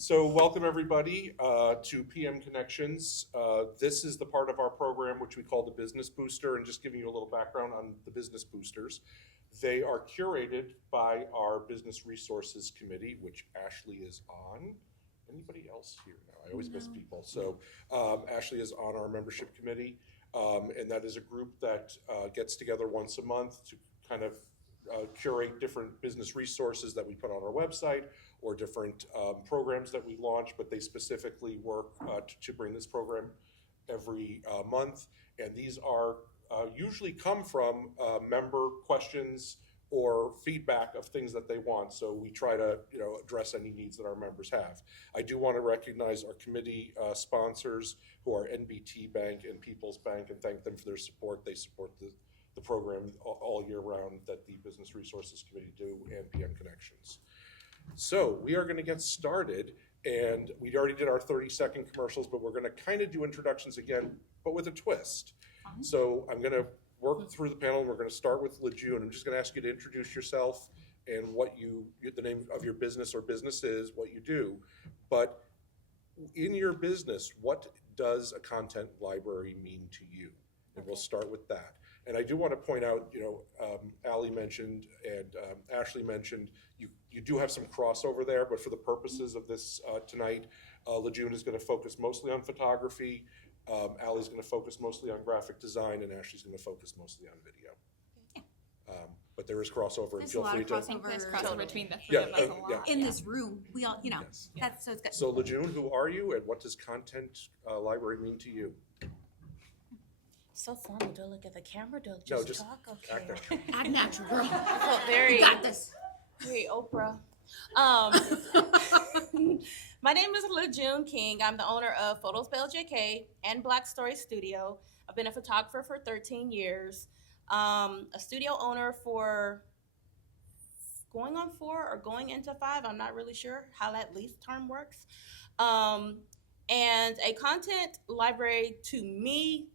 So welcome everybody to PM Connections. This is the part of our program which we call the Business Booster, and just giving you a little background on the Business Boosters. They are curated by our Business Resources Committee, which Ashlee is on. Anybody else here now? I always miss people. So Ashlee is on our membership committee, and that is a group that gets together once a month to kind of curate different business resources that we put on our website or different programs that we launch, but they specifically work to bring this program every month. And these are usually come from member questions or feedback of things that they want. So we try to address any needs that our members have. I do want to recognize our committee sponsors, who are NBT Bank and People's Bank, and thank them for their support. They support the program all year round that the Business Resources Committee do, and PM Connections. So we are going to get started, and we already did our 30-second commercials, but we're going to kind of do introductions again, but with a twist. So I'm going to work through the panel, and we're going to start with LaJune. I'm just going to ask you to introduce yourself and what the name of your business or businesses, what you do. But in your business, what does a content library mean to you? And we'll start with that. And I do want to point out, Allie mentioned and Ashlee mentioned, you do have some crossover there, but for the purposes of this tonight, LaJune is going to focus mostly on photography, Allie's going to focus mostly on graphic design, and Ashlee's going to focus mostly on video. But there is crossover, and feel free to. I think there's crossover between the three of us a lot. In this room, we all, Yes. that's so it's good. So LaJune, who are you, and what does content library mean to you? So formal. Do I look at the camera? Do I No, just just talk? act Okay. natural. Act natural, girl. I felt very, You got this. very Oprah. My name is LaJune King. I'm the owner of Photos by LJK and Black Story Studio. I've been a photographer for 13 years. A studio owner for going on 4 or going into 5. I'm not really sure how that lease term works. And a content library to me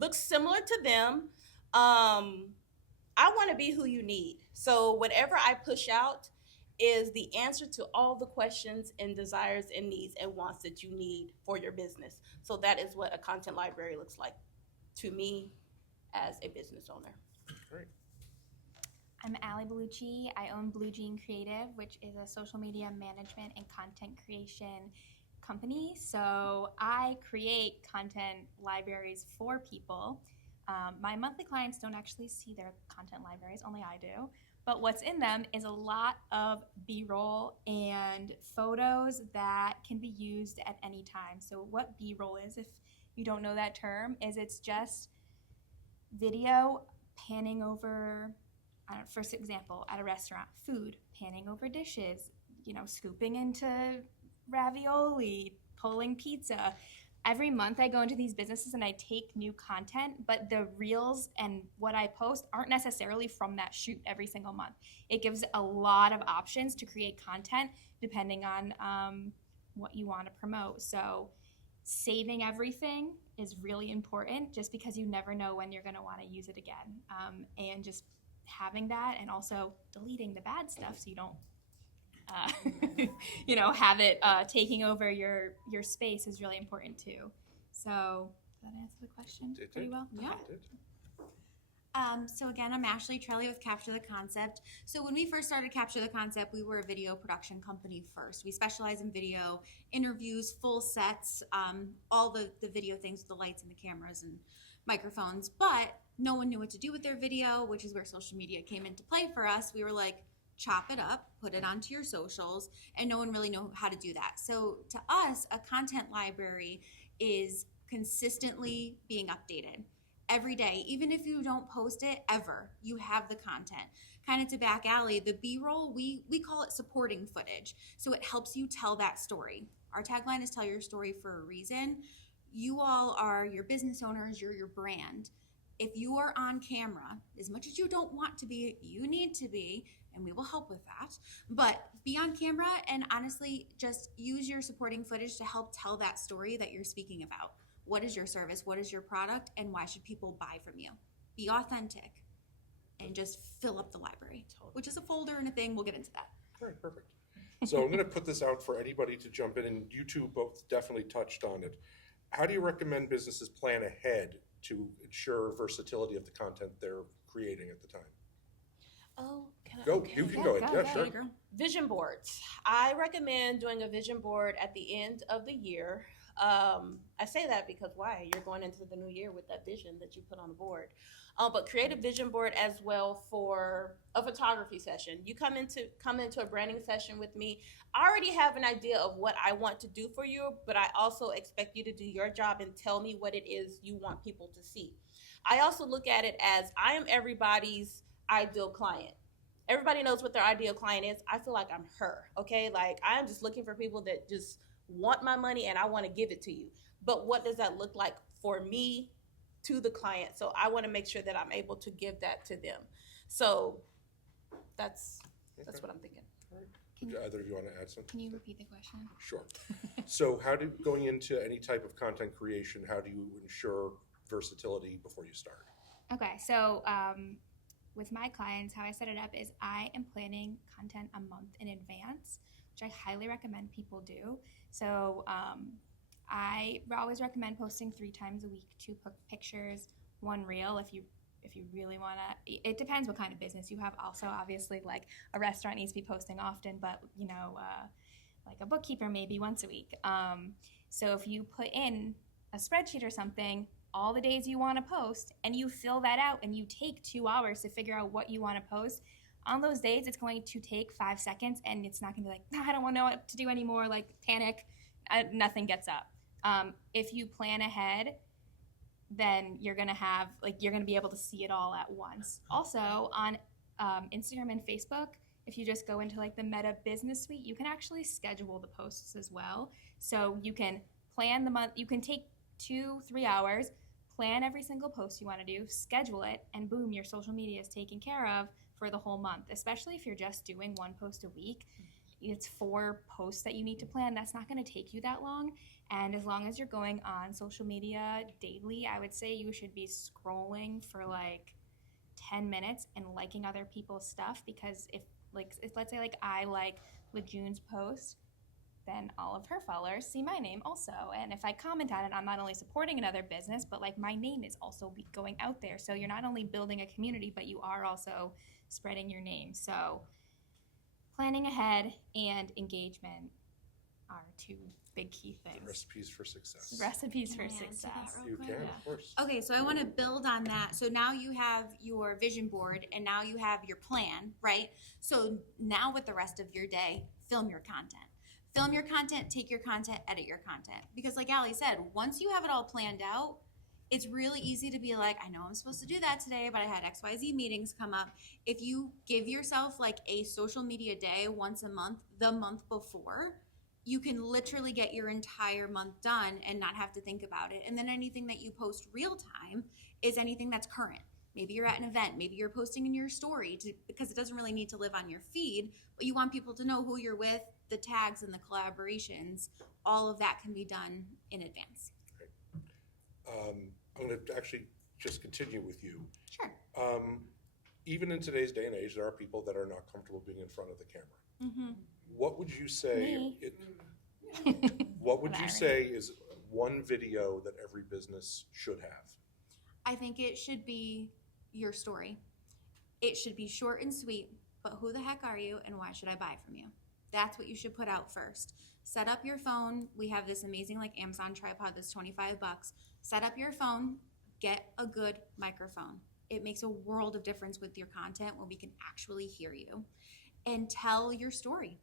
looks similar to them. I want to be who you need. So whatever I push out is the answer to all the questions and desires and needs and wants that you need for your business. So that is what a content library looks like to me as a business owner. Great. I'm Allie Bellucci. I own Blue Jean Creative, which is a social media management and content creation company. So I create content libraries for people. My monthly clients don't actually see their content libraries, only I do. But what's in them is a lot of B-roll and photos that can be used at any time. So what B-roll is, if you don't know that term, is it's just video panning over, for example, at a restaurant, food, panning over dishes, scooping into ravioli, pulling pizza. Every month I go into these businesses and I take new content, but the reels and what I post aren't necessarily from that shoot every single month. It gives a lot of options to create content depending on what you want to promote. So saving everything is really important, just because you never know when you're going to want to use it again. And just having that, and also deleting the bad stuff so you don't have it taking over your space is really important too. So does that answer the question pretty well? Yeah. It did. So again, I'm Ashlee Trelli with Capture the Concept. So when we first started Capture the Concept, we were a video production company first. We specialize in video, interviews, full sets, all the video things with the lights and the cameras and microphones. But no one knew what to do with their video, which is where social media came into play for us. We were like, chop it up, put it onto your socials, and no one really knew how to do that. So to us, a content library is consistently being updated every day. Even if you don't post it ever, you have the content. Kind of to back Allie, the B-roll, we call it supporting footage. So it helps you tell that story. Our tagline is tell your story for a reason. You all are your business owners, you're your brand. If you are on camera, as much as you don't want to be, you need to be, and we will help with that. But be on camera and honestly just use your supporting footage to help tell that story that you're speaking about. What is your service? What is your product? And why should people buy from you? Be authentic and just fill up the library, which is a folder and a thing. We'll get into that. All right, perfect. So I'm going to put this out for anybody to jump in, and you two both definitely touched on it. How do you recommend businesses plan ahead to ensure versatility of the content they're creating at the time? Oh, can I? Go, Okay. you can Yeah, go ahead. go, Yeah, go. sure. Girl. Vision boards. I recommend doing a vision board at the end of the year. I say that because why? You're going into the new year with that vision that you put on the board. But create a vision board as well for a photography session. You come into a branding session with me. I already have an idea of what I want to do for you, but I also expect you to do your job and tell me what it is you want people to see. I also look at it as I am everybody's ideal client. Everybody knows what their ideal client is. I feel like I'm her, okay? Like I'm just looking for people that just want my money and I want to give it to you. But what does that look like for me to the client? So I want to make sure that I'm able to give that to them. So that's what I'm thinking. Do either of you want to add something? Can you repeat the question? Sure. So going into any type of content creation, how do you ensure versatility before you start? Okay, so with my clients, how I set it up is I am planning content a month in advance, which I highly recommend people do. So I always recommend posting 3 times a week, 2 pictures, 1 reel if you really want to. It depends what kind of business you have. Also, obviously, like a restaurant needs to be posting often, but like a bookkeeper maybe once a week. So if you put in a spreadsheet or something, all the days you want to post, and you fill that out, and you take 2 hours to figure out what you want to post. On those days, it's going to take 5 seconds, and it's not going to be like, I don't want to know what to do anymore, like panic. Nothing gets up. If you plan ahead, then you're going to be able to see it all at once. Also, on Instagram and Facebook, if you just go into like the Meta Business Suite, you can actually schedule the posts as well. So you can plan the month, you can take 2-3 hours, plan every single post you want to do, schedule it, and boom, your social media is taken care of for the whole month. Especially if you're just doing 1 post a week, it's 4 posts that you need to plan. That's not going to take you that long. And as long as you're going on social media daily, I would say you should be scrolling for like 10 minutes and liking other people's stuff, because if let's say like I like LaJune's post, then all of her followers see my name also. And if I comment on it, I'm not only supporting another business, but like my name is also going out there. So you're not only building a community, but you are also spreading your name. So planning ahead and engagement are 2 big key things. Recipes for success. Recipes for Can I add to that success. real You quick? can, Yeah. of course. Okay, so I want to build on that. So now you have your vision board and now you have your plan, right? So now with the rest of your day, film your content. Film your content, take your content, edit your content. Because like Allie said, once you have it all planned out, it's really easy to be like, I know I'm supposed to do that today, but I had XYZ meetings come up. If you give yourself like a social media day once a month, the month before, you can literally get your entire month done and not have to think about it. And then anything that you post real time is anything that's current. Maybe you're at an event, maybe you're posting in your story because it doesn't really need to live on your feed, but you want people to know who you're with, the tags and the collaborations. All of that can be done in advance. I'm going to actually just continue with you. Sure. Even in today's day and age, there are people that are not comfortable being in front of the camera. Mm-hmm. What would you say? Me. What would you Larry. say is one video that every business should have? I think it should be your story. It should be short and sweet, but who the heck are you and why should I buy from you? That's what you should put out first. Set up your phone. We have this amazing like Amazon tripod that's $25. Set up your phone, get a good microphone. It makes a world of difference with your content when we can actually hear you and tell your story.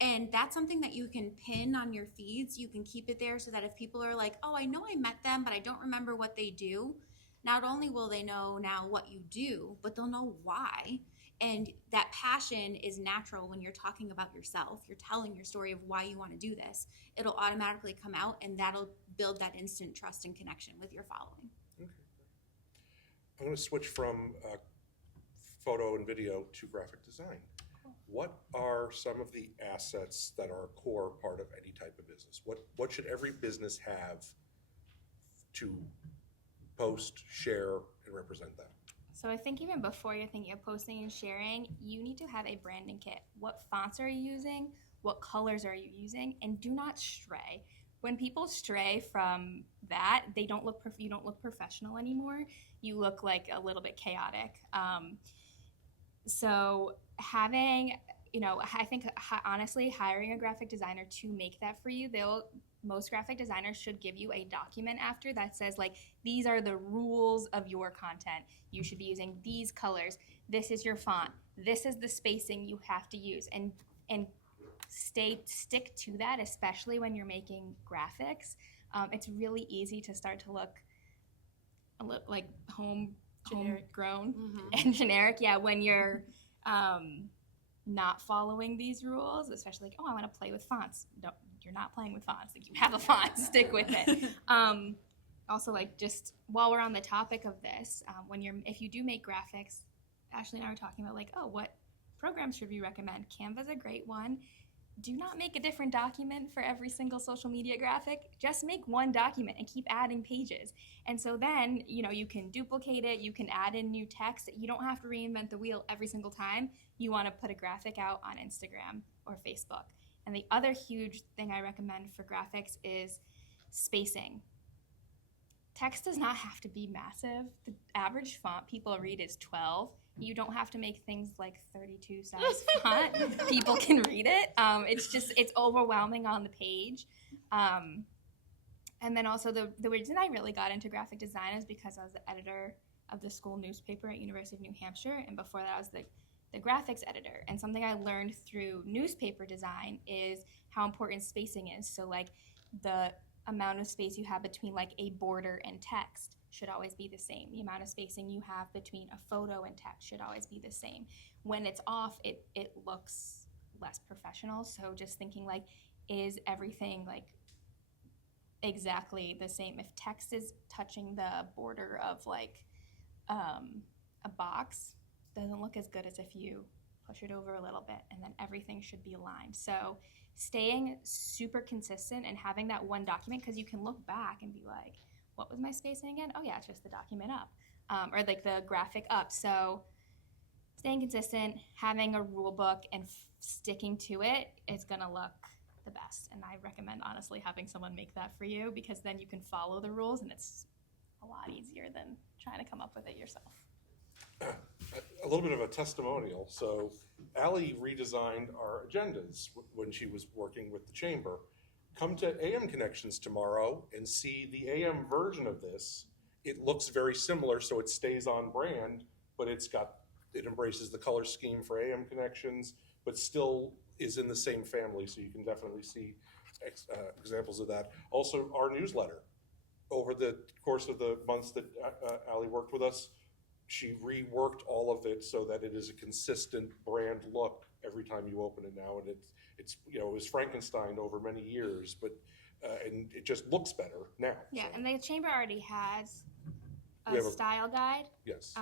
And that's something that you can pin on your feeds. You can keep it there so that if people are like, oh, I know I met them, but I don't remember what they do. Not only will they know now what you do, but they'll know why. And that passion is natural when you're talking about yourself. You're telling your story of why you want to do this. It'll automatically come out, and that'll build that instant trust and connection with your following. Okay. I'm going to switch from photo and video to graphic design. What are some of the assets that are a core part of any type of business? What should every business have to post, share, and represent them? So I think even before you're thinking of posting and sharing, you need to have a branding kit. What fonts are you using? what colors are you using, and do not stray. When people stray from that, you don't look professional anymore. You look like a little bit chaotic. So having, I think honestly, hiring a graphic designer to make that for you, most graphic designers should give you a document after that says like, these are the rules of your content. You should be using these colors. This is your font. This is the spacing you have to use, and stick to that, especially when you're making graphics. It's really easy to start to look a little like homegrown and generic. Yeah, when you're not following these rules, especially like, I want to play with fonts. No, you're not playing with fonts. Like, you have a font, stick with it. Also, like, just while we're on the topic of this, if you do make graphics, Ashlee and I were talking about like, what programs should we recommend? Canva's a great one. Do not make a different document for every single social media graphic. Just make one document and keep adding pages. And so then, you can duplicate it. You can add in new text. You don't have to reinvent the wheel every single time you want to put a graphic out on Instagram or Facebook. And the other huge thing I recommend for graphics is spacing. Text does not have to be massive. The average font people read is 12. You don't have to make things like 32 size font. People can read it. It's overwhelming on the page. And then also the reason I really got into graphic design is because I was the editor of the school newspaper at University of New Hampshire. And before that, I was the graphics editor. And something I learned through newspaper design is how important spacing is. So like the amount of space you have between like a border and text should always be the same. The amount of spacing you have between a photo and text should always be the same. When it's off, it looks less professional. So just thinking like, is everything like exactly the same? If text is touching the border of like a box, doesn't look as good as if you push it over a little bit, and then everything should be aligned. So staying super consistent and having that one document, because you can look back and be like, what was my spacing again? Oh yeah, it's just the document up, or like the graphic up. So staying consistent, having a rule book, and sticking to it is gonna look the best. And I recommend honestly having someone make that for you, because then you can follow the rules, and it's a lot easier than trying to come up with it yourself. A little bit of a testimonial. So Allie redesigned our agendas when she was working with the chamber. Come to AM Connections tomorrow and see the AM version of this. It looks very similar, so it stays on brand, but it embraces the color scheme for AM Connections, but still is in the same family, so you can definitely see examples of that. Also, our newsletter. Over the course of the months that Allie worked with us, she reworked all of it so that it is a consistent brand look every time you open it now, and it was Frankenstein over many years, but and it just looks better now. Yeah, so. and the chamber already has We a have style guide. Yes.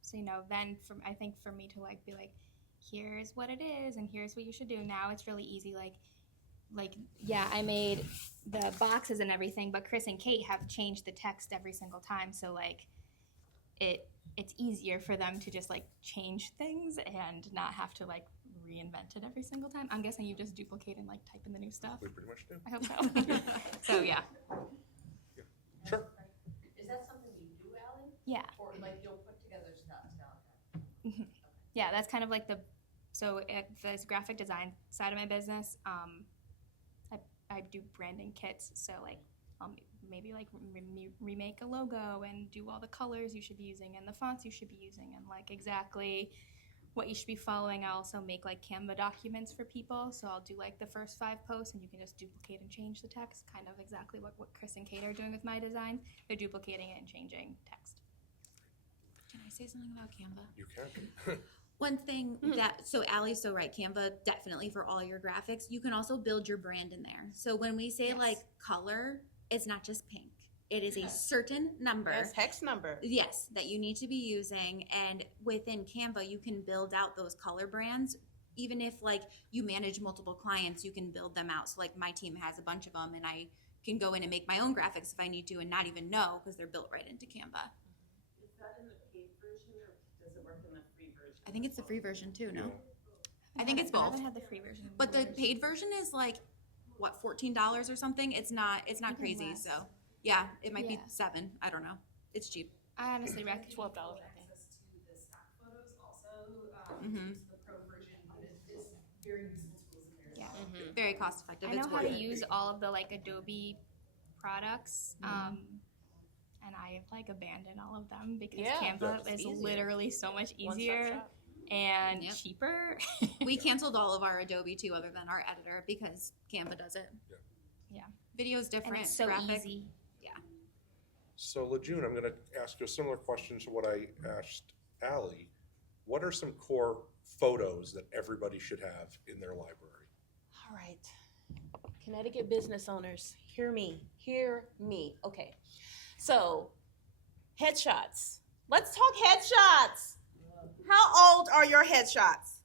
So then I think for me to like be like, here's what it is and here's what you should do. Now it's really easy. Like yeah, I made the boxes and everything, but Chris and Kate have changed the text every single time. So like it's easier for them to just like change things and not have to like reinvent it every single time. I'm guessing you just duplicate and like type in the new stuff. We pretty much do. I hope so. So yeah. Sure. Is that something you do, Allie? Yeah. Or like you'll put together stuff? Yeah, that's kind of like so at this graphic design side of my business, I do branding kits. So like maybe like remake a logo and do all the colors you should be using and the fonts you should be using and like exactly what you should be following. I also make like Canva documents for people. So I'll do like the first 5 posts and you can just duplicate and change the text, kind of exactly what Chris and Kate are doing with my design. They're duplicating it and changing text. Can I say something about Canva? You can. One thing so Allie's so right, Canva definitely for all your graphics. You can also build your brand in there. So when we say like color, it's not just pink. It is a certain number. Yes, hex number. Yes, that you need to be using. And within Canva, you can build out those color brands. Even if like you manage multiple clients, you can build them out. So like my team has a bunch of them and I can go in and make my own graphics if I need to and not even know because they're built right into Canva. Is that in the paid version or does it work in the free version? I think it's the free version too, no? Yeah. I I think it's I both. haven't had the free version. in But the years. paid version is like, what, $14 or something? It's not Even crazy. less. So yeah, it might be Yeah. $7. I don't know. It's cheap. I honestly recommend $12, I think. Access to the stock photos also, Mhm. to the pro version, but it is very useful tools in there. Yeah. Mm-hmm. Very cost effective. I know It's how worth to it. use all of the like Adobe products, and I've like abandoned all of them because Yeah. Canva It's is easier. literally so much One-stop easier shop. and Yep. cheaper. We canceled all of our Adobe too, other than our editor, because Canva does it. Yeah. Video's and different. it's so graphic. easy. So LaJune, I'm gonna ask you a similar question to what I asked Allie. What are some core photos that everybody should have in their library? All right. Connecticut business owners, hear me. Hear me. Okay. So, headshots. Let's talk headshots. How old are your headshots?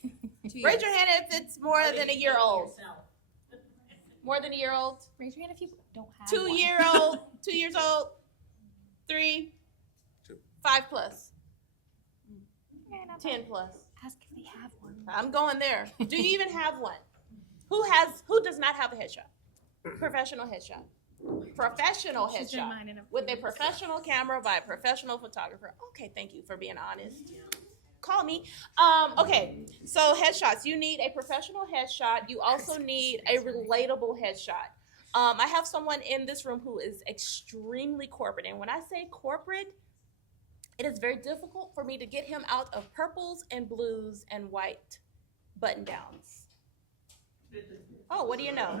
2 Raise years. your hand if it's more than a year old. More than a year old? Raise your hand if you don't have 2 one. year old? 2 years old? 3? 2. 5 plus? Yeah, not 10 bad. plus? Ask if they have one. I'm going there. Do you even have one? Who does not have a headshot? Professional headshot. Professional She's been headshot. mine in a With a few weeks. professional camera by a professional photographer. Okay, thank you for being honest. Call me. Okay, so headshots. You need a professional headshot. You also need a relatable headshot. I have someone in this room who is extremely corporate. And when I say corporate, it is very difficult for me to get him out of purples and blues and white button downs. Oh, what do you know?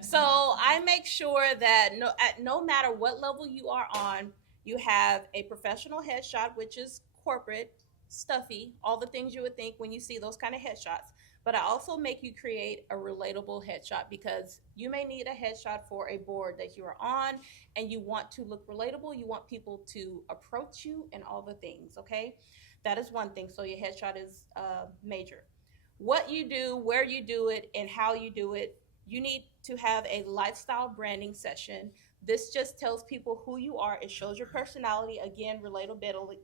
So I make sure that no matter what level you are on, you have a professional headshot, which is corporate, stuffy, all the things you would think when you see those kind of headshots. But I also make you create a relatable headshot because you may need a headshot for a board that you are on and you want to look relatable. You want people to approach you and all the things, okay? That is one thing. So your headshot is major. What you do, where you do it, and how you do it, you need to have a lifestyle branding session. This just tells people who you are. It shows your personality. Again, relatability.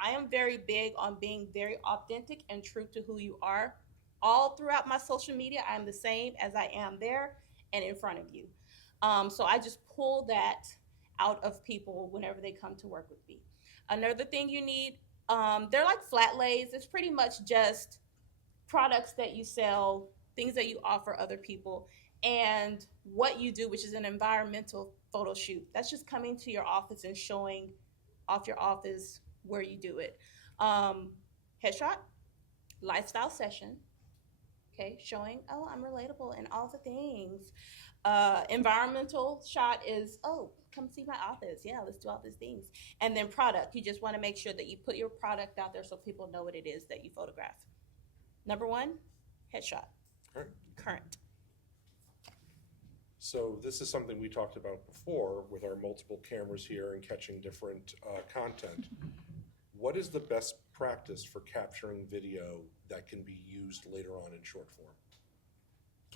I am very big on being very authentic and true to who you are. All throughout my social media, I'm the same as I am there and in front of you. So I just pull that out of people whenever they come to work with me. Another thing you need, they're like flat lays. It's pretty much just products that you sell, things that you offer other people, and what you do, which is an environmental photo shoot. That's just coming to your office and showing off your office where you do it. Headshot, lifestyle session, okay, showing, oh, I'm relatable and all the things. Environmental shot is, oh, come see my office. Yeah, let's do all these things. And then product, you just want to make sure that you put your product out there so people know what it is that you photograph. Number 1, headshot. Current. So this is something we talked about before with our multiple cameras here and catching different content. What is the best practice for capturing video that can be used later on in short form?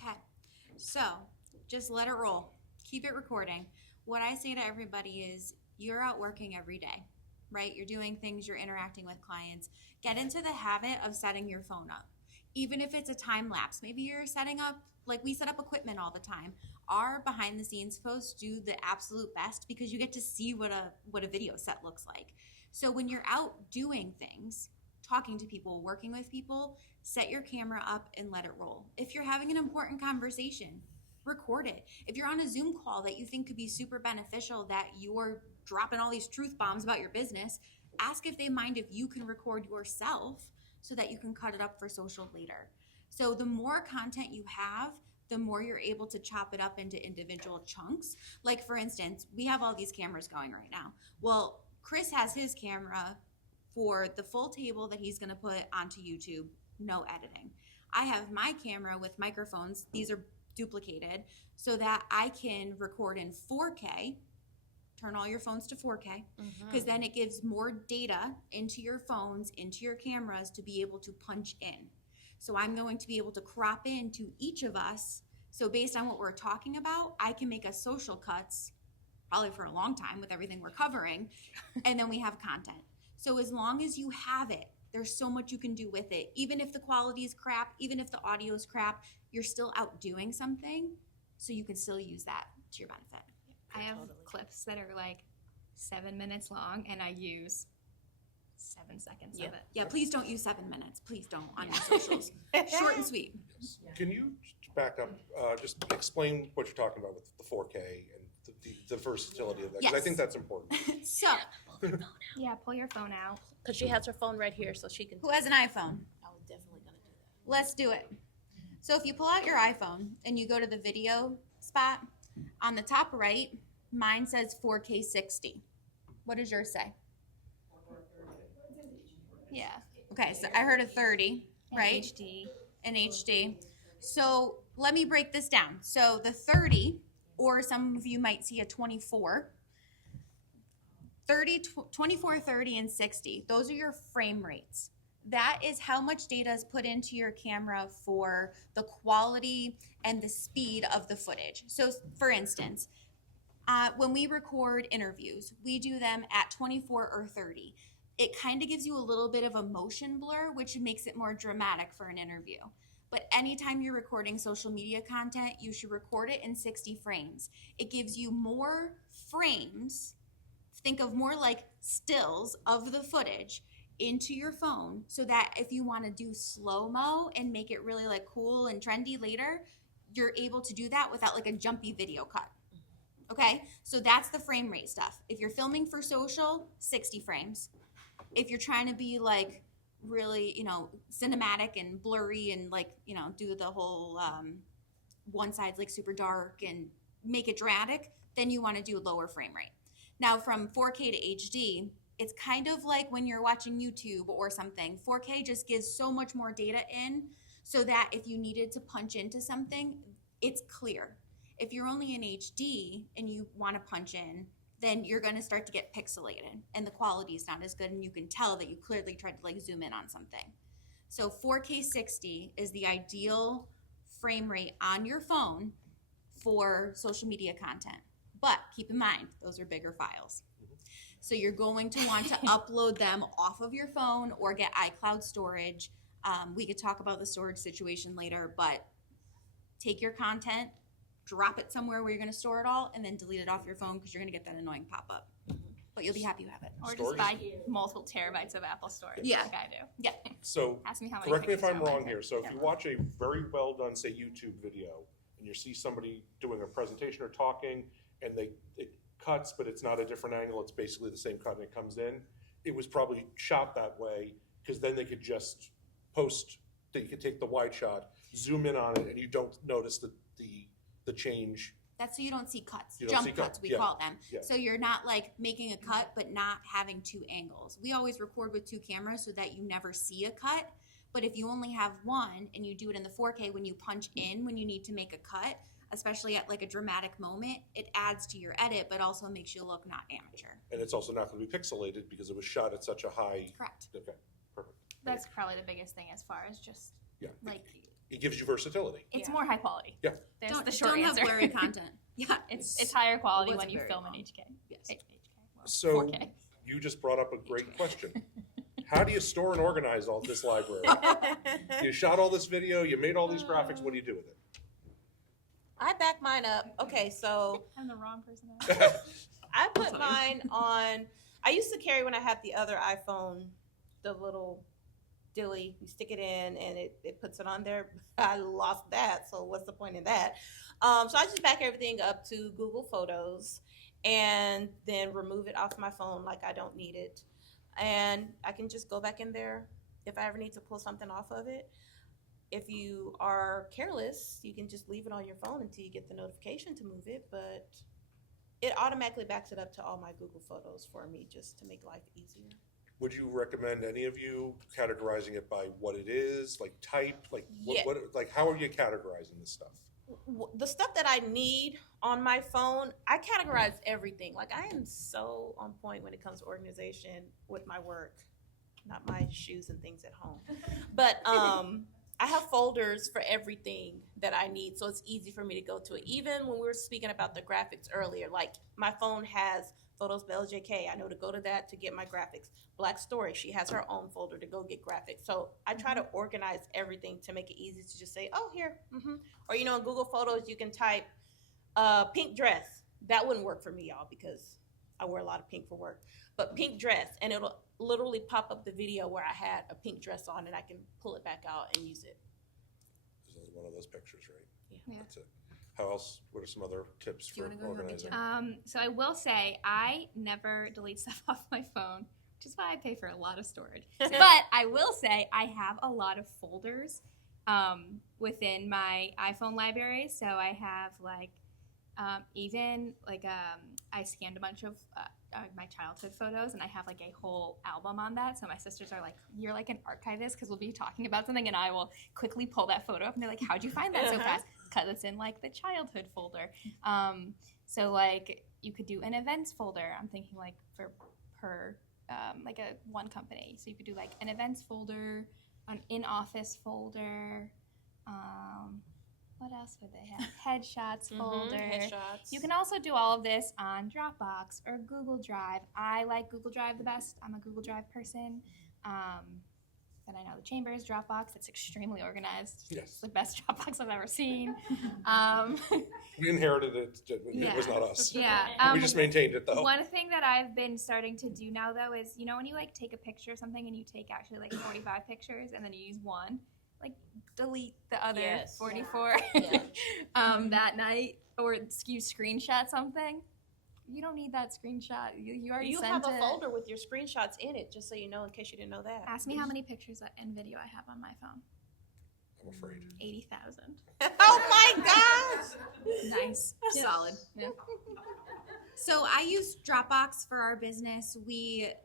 Okay, so just let it roll. Keep it recording. What I say to everybody is you're out working every day, right? You're doing things, you're interacting with clients. Get into the habit of setting your phone up. Even if it's a time lapse, maybe you're setting up, like we set up equipment all the time. Our behind the scenes posts do the absolute best because you get to see what a video set looks like. So when you're out doing things, talking to people, working with people, set your camera up and let it roll. If you're having an important conversation, record it. If you're on a Zoom call that you think could be super beneficial, that you're dropping all these truth bombs about your business, ask if they mind if you can record yourself so that you can cut it up for social later. So the more content you have, the more you're able to chop it up into individual chunks. Like for instance, we have all these cameras going right now. Well, Chris has his camera for the full table that he's gonna put onto YouTube, no editing. I have my camera with microphones, these are duplicated, so that I can record in 4K, turn all your phones to 4K, because then it gives more data into your phones, into your cameras to be able to punch in. So I'm going to be able to crop into each of us. So based on what we're talking about, I can make us social cuts, probably for a long time with everything we're covering, and then we have content. So as long as you have it, There's so much you can do with it. Even if the quality is crap, even if the audio is crap, you're still out doing something, so you can still use that to your benefit. I have clips that are like 7 minutes long, and I use 7 seconds of it. Yeah, please don't use 7 minutes. Please don't on your socials. Short and sweet. Can you back up, just explain what you're talking about with the 4K and the versatility of that? Because I Yes. think that's important. So, Yeah, pull your phone out. Because she has her phone right here, so she can. who has an iPhone? I was definitely gonna do that. Let's do it. So if you pull out your iPhone and you go to the video spot, on the top right, mine says 4K 60. What does yours say? Yeah. Okay, so I heard a 30, In right? HD. In HD. So let me break this down. So the 30, or some of you might see a 24, 24, 30, and 60, those are your frame rates. That is how much data is put into your camera for the quality and the speed of the footage. So for instance, when we record interviews, we do them at 24 or 30. It kind of gives you a little bit of a motion blur, which makes it more dramatic for an interview. But anytime you're recording social media content, you should record it in 60 frames. It gives you more frames, think of more like stills of the footage into your phone, so that if you want to do slow-mo and make it really like cool and trendy later, you're able to do that without like a jumpy video cut. Okay, so that's the frame rate stuff. If you're filming for social, 60 frames. If you're trying to be like really, cinematic and blurry and like, do the whole one side's like super dark and make it dramatic, then you want to do a lower frame rate. Now from 4K to HD, it's kind of like when you're watching YouTube or something. 4K just gives so much more data in, so that if you needed to punch into something, it's clear. If you're only in HD and you want to punch in, then you're going to start to get pixelated and the quality is not as good, and you can tell that you clearly tried to like zoom in on something. So 4K 60 is the ideal frame rate on your phone for social media content. But keep in mind, those are bigger files. So you're going to want to upload them off of your phone or get iCloud storage. We could talk about the storage situation later, but take your content, drop it somewhere where you're going to store it all, and then delete it off your phone because you're going to get that annoying pop-up. But you'll be happy you have it. Or Storage? just buy multiple terabytes of Apple storage, Yeah. like I do. Yeah. So Ask me how many correct me if pictures I'm are on my wrong here. So if you watch a very well done, say, YouTube video, and you see somebody doing a presentation or talking, and it cuts, but it's not a different angle, it's basically the same cut and it comes in, it was probably shot that way because then they could just post, you could take the wide shot, zoom in on it, and you don't notice the change. That's so you don't see cuts. You don't Jump see cuts, cuts, we yeah. call them. Yeah. So you're not like making a cut but not having two angles. We always record with two cameras so that you never see a cut. But if you only have one and you do it in the 4K, when you punch in when you need to make a cut, especially at like a dramatic moment, it adds to your edit but also makes you look not amateur. And it's also not going to be pixelated because it was shot at such a high. Correct. Okay, perfect. That's probably the biggest thing as far as just Yeah. like It gives you versatility. it's Yeah. more high quality. Yeah. There's Don't, the short don't answer. have blurry content. Yeah. it's higher quality It when wasn't you very film long. in HK. Yes. Well, So 4K. you just brought up a great question. How do you store and organize all this library? You shot all this video, you made all these graphics, what do you do with it? I back mine up. Okay, so I'm the wrong person to ask. I put mine on. I used to carry when I had the other iPhone, the little dilly. You stick it in and it puts it on there. I lost that, so what's the point in that? So I just back everything up to Google Photos and then remove it off my phone like I don't need it. And I can just go back in there if I ever need to pull something off of it. If you are careless, you can just leave it on your phone until you get the notification to move it, but it automatically backs it up to all my Google Photos for me just to make life easier. Would you recommend any of you categorizing it by what it is, like type, like Yeah. like how are you categorizing this stuff? The stuff that I need on my phone, I categorize everything. Like I am so on point when it comes to organization with my work, not my shoes and things at home. But I have folders for everything that I need, so it's easy for me to go to it. Even when we were speaking about the graphics earlier, like my phone has Photos Bell JK, I know to go to that to get my graphics. Black Story, she has her own folder to go get graphics. So I try to organize everything to make it easy to just say, oh, here. Or, in Google Photos, you can type pink dress. That wouldn't work for me, y'all, because I wear a lot of pink for work. But pink dress, and it'll literally pop up the video where I had a pink dress on, and I can pull it back out and use it. This is one of those pictures, right? Yeah. That's it. How else? What are some other tips Do you for wanna go? You want me to? organizing? So I will say I never delete stuff off my phone, which is why I pay for a lot of storage. But I will say I have a lot of folders within my iPhone library. So I have I scanned a bunch of my childhood photos, and I have a whole album on that. So my sisters are like, "You're like an archivist," because we'll be talking about something, and I will quickly pull that photo up, and they're like, "How'd you find that so fast?" Because it's in the childhood folder. So you could do an events folder. I'm thinking for per a one company. So you could do an events folder, an in-office folder. What else would they have? Headshots folder. Headshots. You can also do all of this on Dropbox or Google Drive. I like Google Drive the best. I'm a Google Drive person. Then I know the Chambers Dropbox. It's extremely organized. Yes. It's the best Dropbox I've ever seen. We inherited it. It was not us. Yeah. We just maintained it, though. One thing that I've been starting to do now, though, is when you take a picture of something and you take actually 45 pictures and then you use one, delete the other 44 Yeah. that night, or you screenshot something. You don't need that screenshot. You already You sent have a it. folder with your screenshots in it, just so you know, in case you didn't know that. Ask me how many pictures and video I have on my phone. I'm afraid. 80,000. Oh my gosh! Nice. Solid. Yeah. So I use Dropbox for our business. We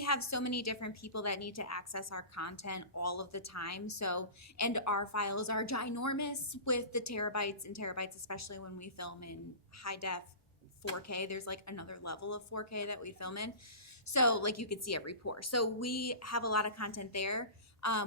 have so many different people that need to access our content all of the time. So, and our files are ginormous with the terabytes and terabytes, especially when we film in high def 4K. There's another level of 4K that we film in. So you could see every pore. So we have a lot of content there.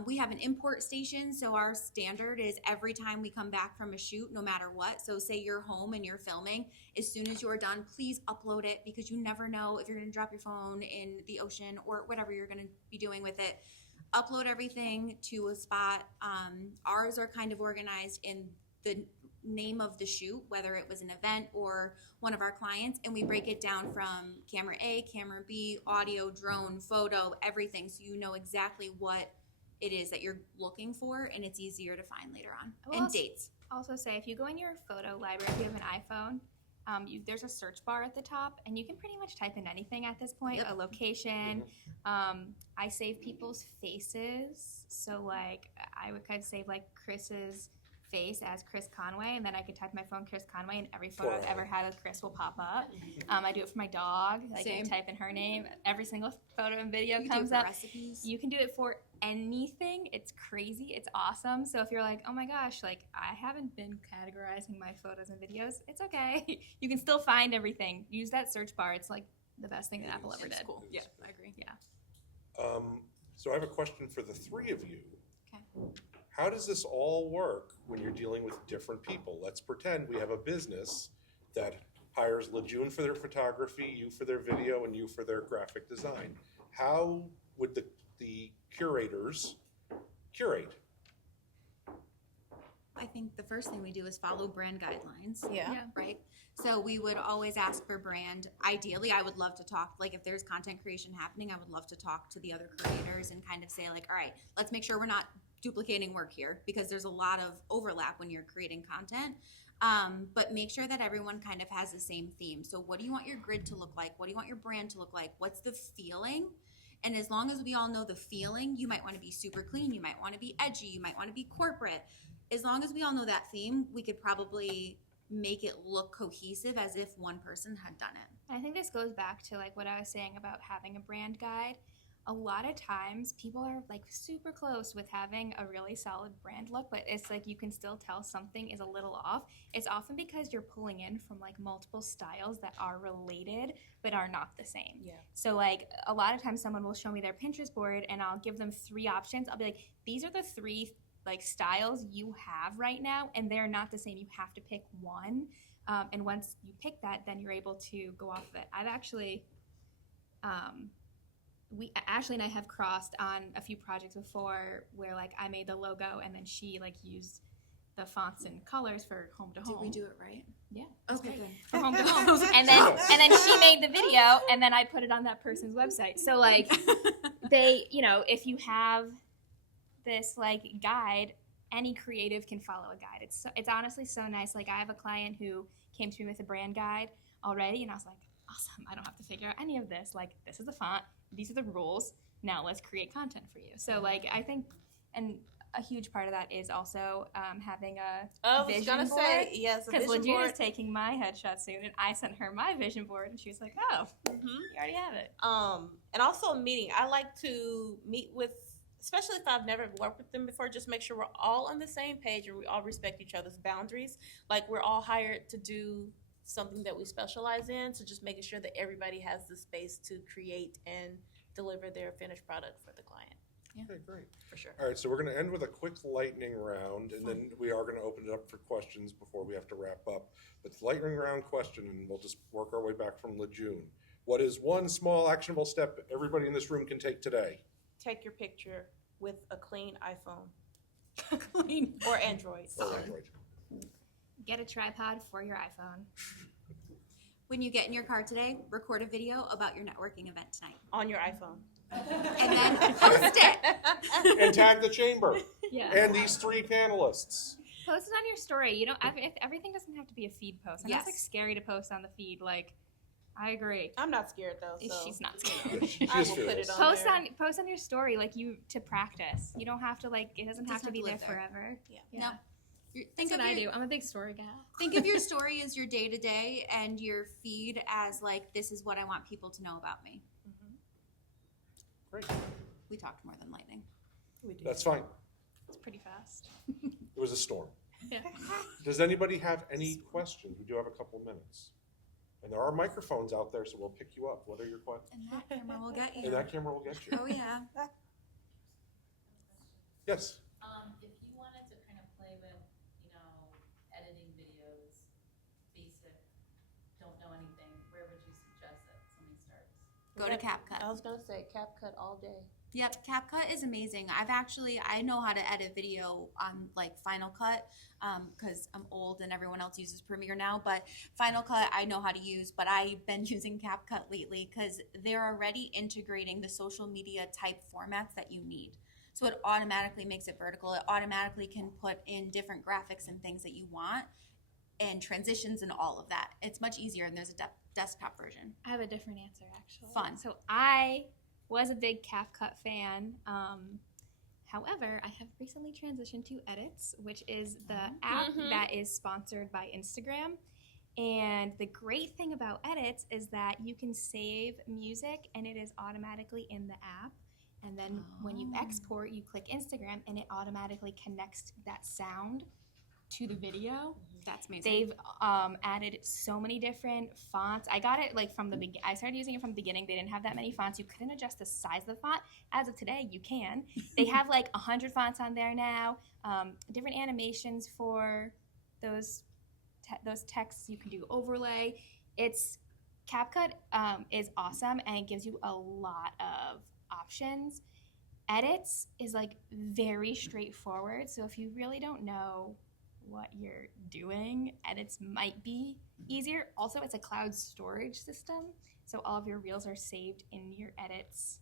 We have an import station. So our standard is every time we come back from a shoot, no matter what. So say you're home and you're filming, as soon as you are done, please upload it, because you never know if you're going to drop your phone in the ocean or whatever you're going to be doing with it. Upload everything to a spot. Ours are kind of organized in the name of the shoot, whether it was an event or one of our clients, and we break it down from camera A, camera B, audio, drone, photo, everything, so you know exactly what it is that you're looking for, and it's easier to find later on. And dates. Also say, if you go in your photo library, if you have an iPhone, there's a search bar at the top, and you can pretty much type in anything at this point. A location. I save people's faces, so I could save Chris's face as Chris Conway, and then I could type my phone Chris Conway, and every photo I've ever had with Chris will pop up. I do it for my dog. I can type in her name. Every single photo and video comes up. Recipes. You can do it for anything. It's crazy. It's awesome. So if you're oh my gosh, I haven't been categorizing my photos and videos, it's okay. You can still find everything. Use that search bar. It's the best thing that Apple ever did. Cool. Yeah, I agree. Yeah. So I have a question for the three of you. Okay. How does this all work when you're dealing with different people? Let's pretend we have a business that hires LaJune for their photography, you for their video, and you for their graphic design. How would the curators curate? I think the first thing we do is follow brand guidelines. Yeah. Right? So we would always ask for brand. Ideally, I would love to talk, if there's content creation happening, I would love to talk to the other creators and kind of say all right, let's make sure we're not duplicating work here, because there's a lot of overlap when you're creating content. But make sure that everyone kind of has the same theme. So what do you want your grid to look like? What do you want your brand to look like? What's the feeling? And as long as we all know the feeling, you might want to be super clean, you might want to be edgy, you might want to be corporate. As long as we all know that theme, we could probably make it look cohesive as if one person had done it. I think this goes back to what I was saying about having a brand guide. A lot of times people are super close with having a really solid brand look, but it's you can still tell something is a little off. It's often because you're pulling in from multiple styles that are related but are not the same. Yeah. So a lot of times someone will show me their Pinterest board and I'll give them 3 options. I'll be these are the 3 styles you have right now, and they're not the same. You have to pick one. And once you pick that, then you're able to go off of it. I've actually, Ashlee and I have crossed on a few projects before where like I made the logo and then she like used the fonts and colors for home to home. Did we do it right? Yeah. Okay, good. For home to home. And then she made the video and then I put it on that person's website. So like they, you know, if you have this like guide, any creative can follow a guide. It's honestly so nice. Like I have a client who came to me with a brand guide already and I was like, awesome, I don't have to figure out any of this. Like this is the font, these are the rules. Now let's create content for you. So like I think, and a huge part of that is also having a vision board. Yes, a because vision LaJune board. is taking my headshot soon, and I sent her my vision board, and she was like, "Oh, Mhm. you already have it." And also meeting. I like to meet with, especially if I've never worked with them before, just make sure we're all on the same page and we all respect each other's boundaries. Like we're all hired to do something that we specialize in, so just making sure that everybody has the space to create and deliver their finished product for the client. Okay, great. For sure. All right, so we're going to end with a quick lightning round, and then we are going to open it up for questions before we have to wrap up. But the lightning round question, and we'll just work our way back from LaJune. What is one small actionable step everybody in this room can take today? Take your picture with a clean iPhone Clean. or Android. Or Android? Get a tripod for your iPhone. When you get in your car today, record a video about your networking event tonight. On your iPhone. And then post it. And tag the chamber Yeah. and these three panelists. Post it on your story. You don't. Everything doesn't have to be a feed post. And Yes. it's like scary to post on the feed. Like, I agree. I'm not scared though. So. She's not Yeah, scared. she I is will put fearless. it on. Post on your story like you to practice. You don't have to like. It doesn't have to be there live there. forever. Yeah. No. That's what I do. I'm a big story gal. Think of your story as your day-to-day and your feed as like, this is what I want people to know about me. Great. We talked more than lightning. We do. That's fine. It's pretty fast. It was a storm. Yeah. Does anybody have any questions? We do have a couple minutes. And there are microphones out there, so we'll pick you up. What are your questions? And that camera will get you. And that camera will get you. Oh, yeah. Yes. If you wanted to kind of play with, you know, editing videos, basic, don't know anything, where would you suggest that somebody starts? Go to CapCut. I was gonna say CapCut all day. Yep, CapCut is amazing. I know how to edit video on like Final Cut because I'm old and everyone else uses Premiere now. But Final Cut I know how to use, but I've been using CapCut lately because they're already integrating the social media type formats that you need. So it automatically makes it vertical. It automatically can put in different graphics and things that you want and transitions and all of that. It's much easier and there's a desktop version. I have a different answer actually. Fun. So I was a big CapCut fan. However, I have recently transitioned to Edits, which is the app that is sponsored by Instagram. And the great thing about Edits is that you can save music and it is automatically in the app. And then when you export, you click Instagram and it automatically connects that sound to the video. That's amazing. They've added so many different fonts. I got it like from the beginning. I started using it from the beginning. They didn't have that many fonts. You couldn't adjust the size of the font. As of today, you can. They have like 100 fonts on there now. Different animations for those texts. You can do overlay. CapCut is awesome and it gives you a lot of options. Edits is like very straightforward. So if you really don't know what you're doing, Edits might be easier. Also, it's a cloud storage system, so all of your reels are saved in your Edits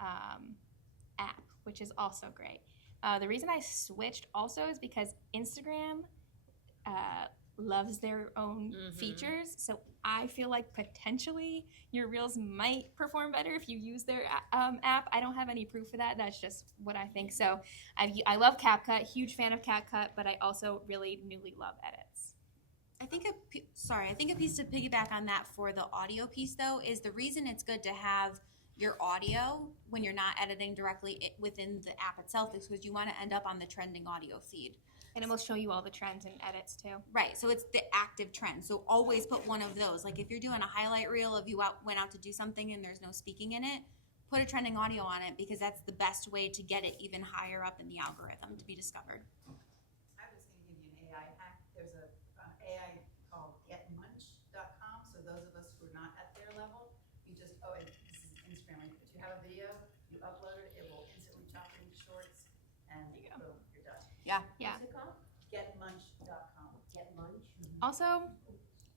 app, which is also great. The reason I switched also is because Instagram loves their own features, so I feel like potentially your reels might perform better if you use their app. I don't have any proof for that. That's just what I think. So I love CapCut, huge fan of CapCut, but I also really newly love Edits. I think a piece to piggyback on that for the audio piece though is the reason it's good to have your audio when you're not editing directly within the app itself is because you want to end up on the trending audio feed. And it will show you all the trends and Edits too. Right, so it's the active trend. So always put one of those. Like if you're doing a highlight reel of you went out to do something and there's no speaking in it, put a trending audio on it because that's the best way to get it even higher up in the algorithm to be discovered. I was going to give you an AI hack. There's a AI called Get those of us who are not at their level, you just, and this is Instagram, but you have a video, you upload it, it will instantly chop it into shorts, and boom, you're done. Yeah. Yeah. What's it called? Getmunch.com. Getmunch? Also,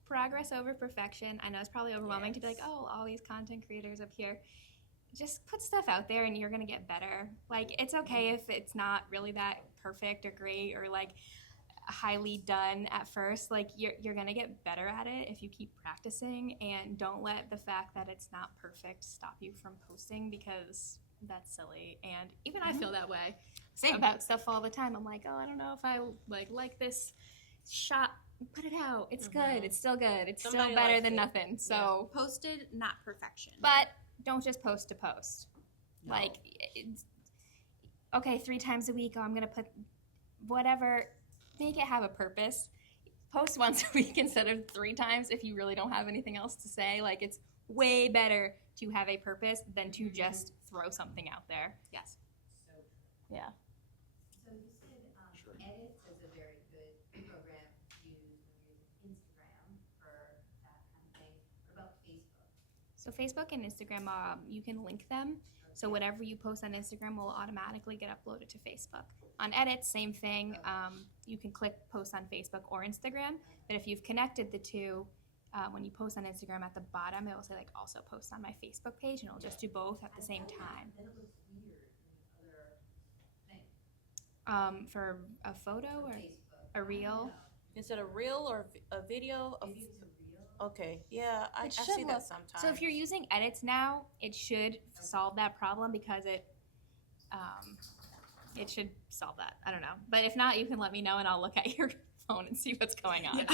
progress over perfection. I know it's probably overwhelming to be like, oh, all these content creators up here. Just put stuff out there and you're gonna get better. Like, it's okay if it's not really that perfect or great or like highly done at first. Like, you're gonna get better at it if you keep practicing, and don't let the fact that it's not perfect stop you from posting, because that's silly. And even I feel that way about stuff all the time. I'm like, oh, I don't know if I like this shot. Put it out. It's good. It's still good. It's Somebody still better likes than it. nothing. So, Posted, not perfection. but don't just post to post. No. Like, okay, 3 times a week, oh, I'm going to put whatever, make it have a purpose. Post once a week instead of 3 times if you really don't have anything else to say. Like, it's way better to have a purpose than to just throw something out there. Yes. So true. Yeah. So you said Sure. Edits is a very good program to use when you're using Instagram for that kind of thing. What about Facebook? So Facebook and Instagram, you can link them. So whatever you post on Instagram will automatically get uploaded to Facebook. On Edits, same thing. You can click post on Facebook or Instagram. But if you've connected the two, when you post on Instagram at the bottom, it will say like also post on my Facebook page, and it'll just do both at the same time. Then it looks weird in other things. For a photo For or Facebook. a reel. Is it a reel or a video? Maybe it's a real. Okay, yeah, I It see should that look- sometimes. So if you're using Edits now, it should solve that problem, because it should solve that. I don't know. But if not, you can let me know and I'll look at your phone and see what's going on.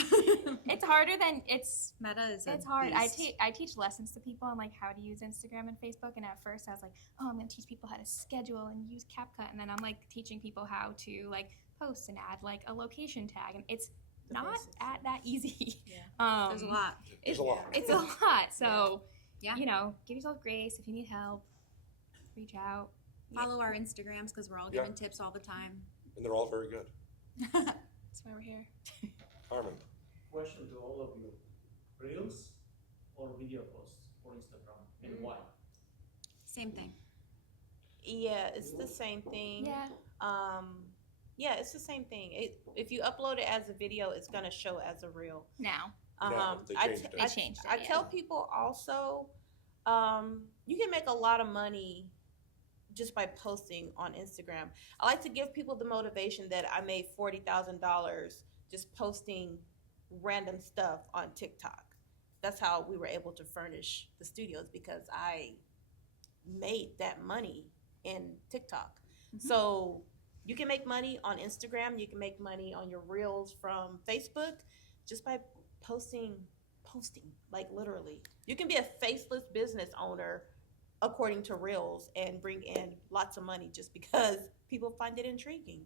It's harder than it's Meta is it's a hard. beast. I teach lessons to people on like how to use Instagram and Facebook, and at first I was like, oh, I'm gonna teach people how to schedule and use CapCut, and then I'm like teaching people how to like post and add like a location tag, and it's The not basics, that easy. Yeah. There's a lot. There's a lot. It's a lot. So Yeah. you know, give yourself grace. If you need help, reach out. Follow our Instagrams because we're all Yeah. giving tips all the time. And they're all very good. That's why we're here. Harmon, Question to all of you: Reels or video posts for Instagram, and why? Same thing. Yeah, it's the same thing. Yeah. Yeah, it's the same thing. If you upload it as a video, it's gonna show as a reel. Now Yeah, they changed it. They changed it, I yeah. tell people also, you can make a lot of money just by posting on Instagram. I like to give people the motivation that I made $40,000 just posting random stuff on TikTok. That's how we were able to furnish the studios, because I made that money in TikTok. So you can make money on Instagram. You can make money on your reels from Facebook just by posting, like literally. You can be a faceless business owner according to reels and bring in lots of money just because people find it intriguing.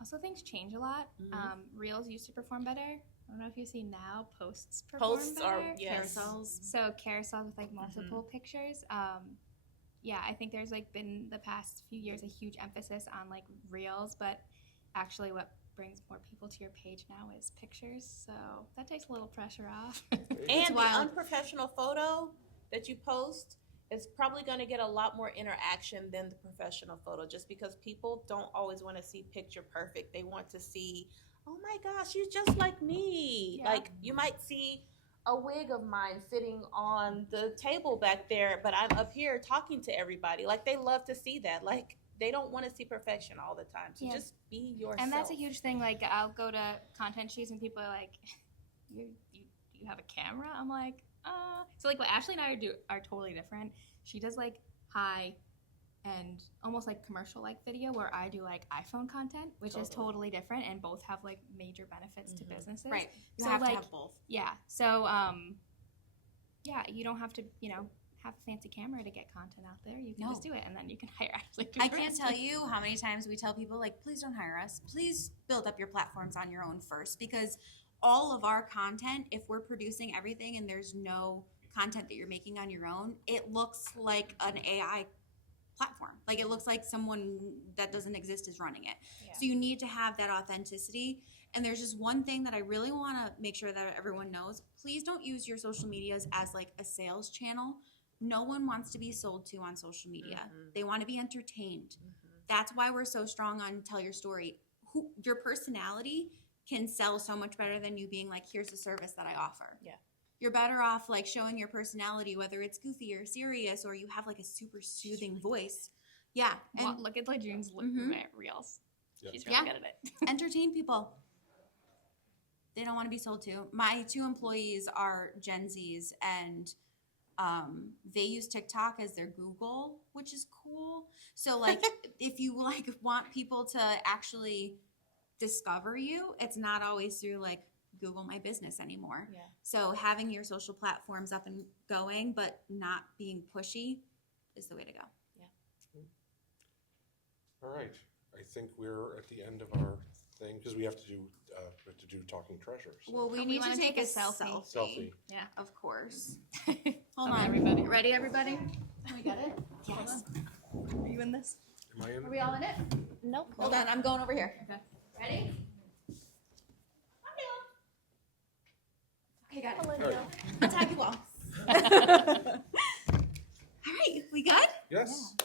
Also, things change a lot. Mhm. Reels used to perform better. I don't know if you see now posts perform Posts better. are, yes. Carousels. So carousels with like multiple pictures. Yeah, I think there's like been the past few years a huge emphasis on like reels, but actually what brings more people to your page now is pictures. So that takes a little pressure off. And the wild. unprofessional photo that you post is probably going to get a lot more interaction than the professional photo, just because people don't always want to see picture perfect. They want to see, oh my gosh, you're just like me. Yeah. Like, you might see a wig of mine sitting on the table back there, but I'm up here talking to everybody. Like, they love to see that. Like, they don't want to see perfection all the time. So Yeah. just be yourself. And that's a huge thing. Like, I'll go to content shoots and people are like, you have a camera? I'm like, So like what Ashlee and I are totally different. She does like high and almost like commercial like video, where I do like iPhone content, which is totally different, and both have like major benefits to businesses. Right. You So, have like, to have both. Yeah. So yeah, you don't have to, have a fancy camera to get content out there. You can just do it, and then you can hire Ashlee. I can't tell you how many times we tell people, like, please don't hire us. Please build up your platforms on your own first, because all of our content, if we're producing everything and there's no content that you're making on your own, it looks like an AI platform. Like it looks like someone that doesn't exist is running it. Yeah. So you need to have that authenticity. And there's just one thing that I really want to make sure that everyone knows. Please don't use your social medias as like a sales channel. No one wants to be sold to on social media. They want to be entertained. That's why we're so strong on tell your story. Your personality can sell so much better than you being like, here's a service that I offer. Yeah. You're better off like showing your personality, whether it's goofy or serious, or you have like a super soothing voice. Yeah. And Well, look at LaJune's Mhm. reels. Yep. She's really Yeah. good at it. entertain people. They don't want to be sold to. My 2 employees are Gen Zs, and they use TikTok as their Google, which is cool. So like, if you like want people to actually discover you, it's not always through like Google My Business anymore. Yeah. So having your social platforms up and going, but not being pushy, is the way to go. All right, I think we're at the end of our thing, because we have to do Talking Treasure. So. Well, we Oh, we need to wanna take take a a selfie. Selfie. Yeah. Of course. Hold Hold on, on, everybody. Ready, everybody? Can we get it? Yes. Are you in this? Am I in? Are we all in it? Nope. Hold on, I'm going over here. Okay. Ready? Okay, got it. All right. I'll tag you all. All right, we good? Yes.